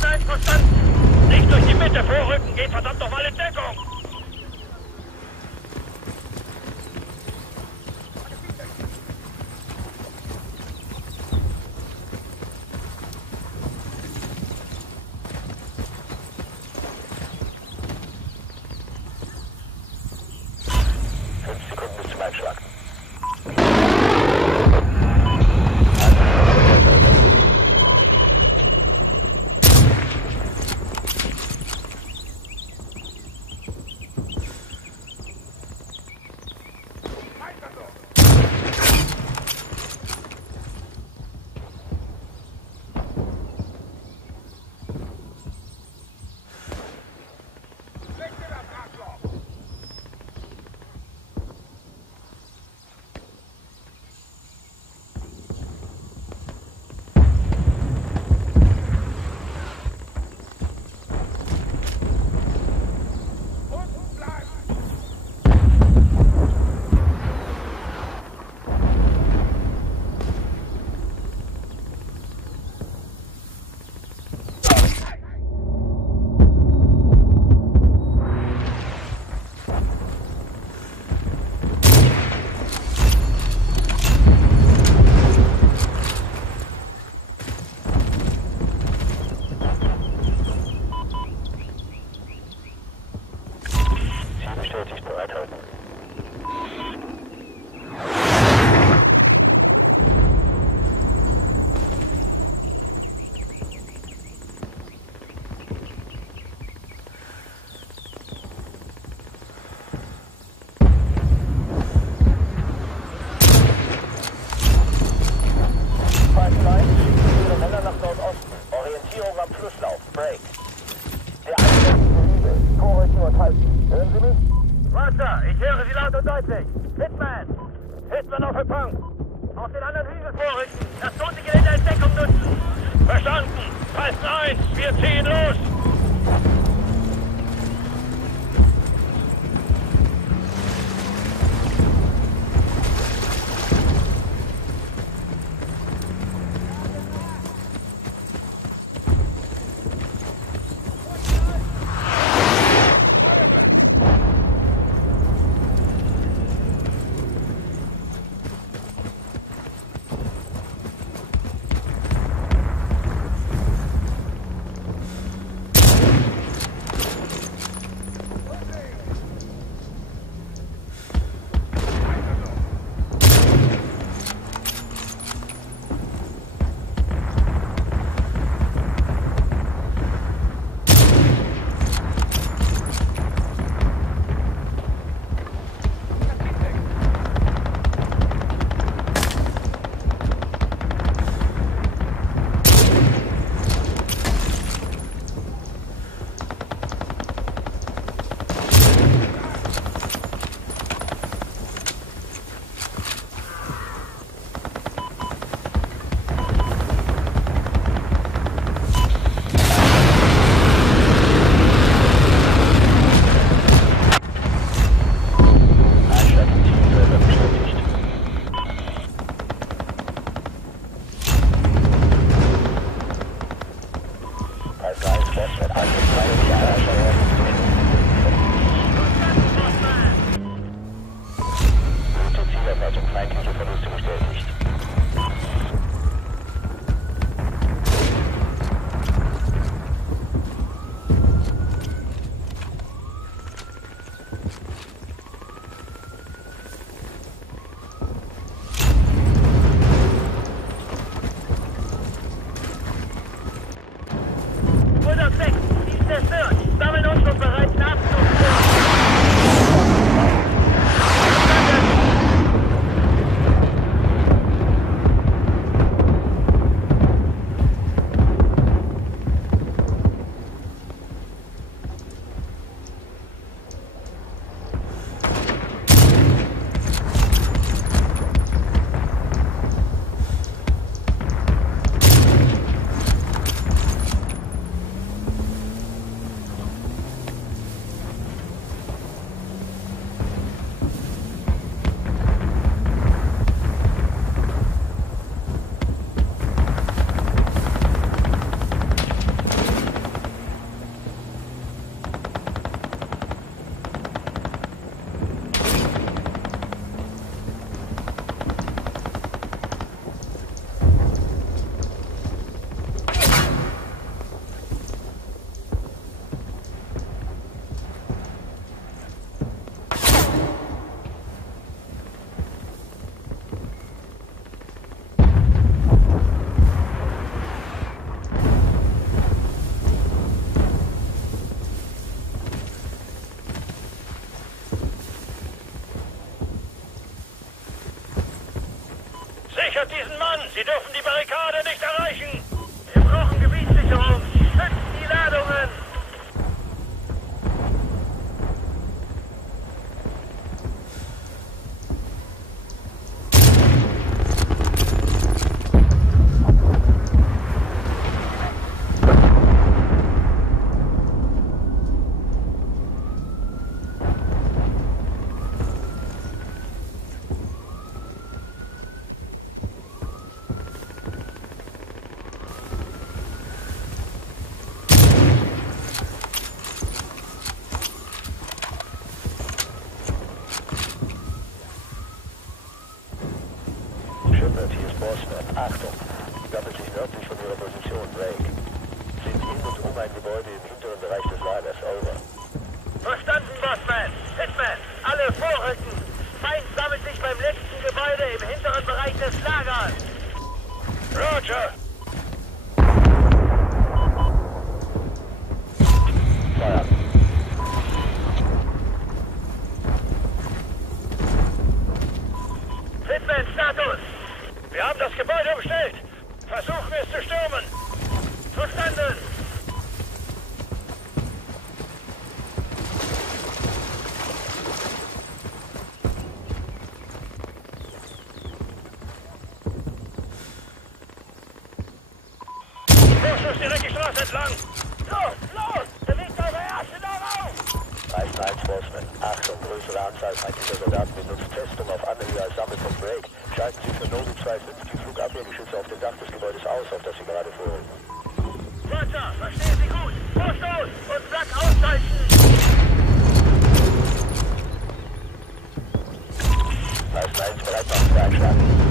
Verstanden! Nicht durch die Mitte vorrücken, geht verdammt nochmal in Deckung! Hitman auf Empfang! Auf den anderen Hügel vorrücken! Das Tote in der Entdeckung nutzen! Verstanden! Python 1, wir ziehen los! Sichert diesen Mann! Sie dürfen die Barrikade nicht erreichen! Wir brauchen Gebietssicherung! Schützt die Ladungen! Shepard, hier ist Bossman. Achtung! Sammelt sich nördlich von Ihrer Position, Drake. Sind in und um ein Gebäude im hinteren Bereich des Lagers. Over. Verstanden, Bossman! Hitman! Alle vorrücken! Feind sammelt sich beim letzten Gebäude im hinteren Bereich des Lagers! Roger! Feuer! Hitman, Status! Wir haben das Gebäude umstellt! Versuchen wir es zu stürmen! Verstanden! Vorschuss direkt die Straße entlang! Los, los! Bewegt eure Ärsche darauf! 3-1 Bossman. Achtung, größere Anzahl feindlicher Soldaten benutzt Festung auf Anhöhe als Sammelpunkt Drake. Schalten Sie für Novi 2-5 die Flugabwehrgeschütze auf dem Dach des Gebäudes aus, auf das Sie gerade vorrücken. Roger, verstehen Sie gut! Vorstoß und Sack ausschalten! 3-1 bereit machen für Einschlag.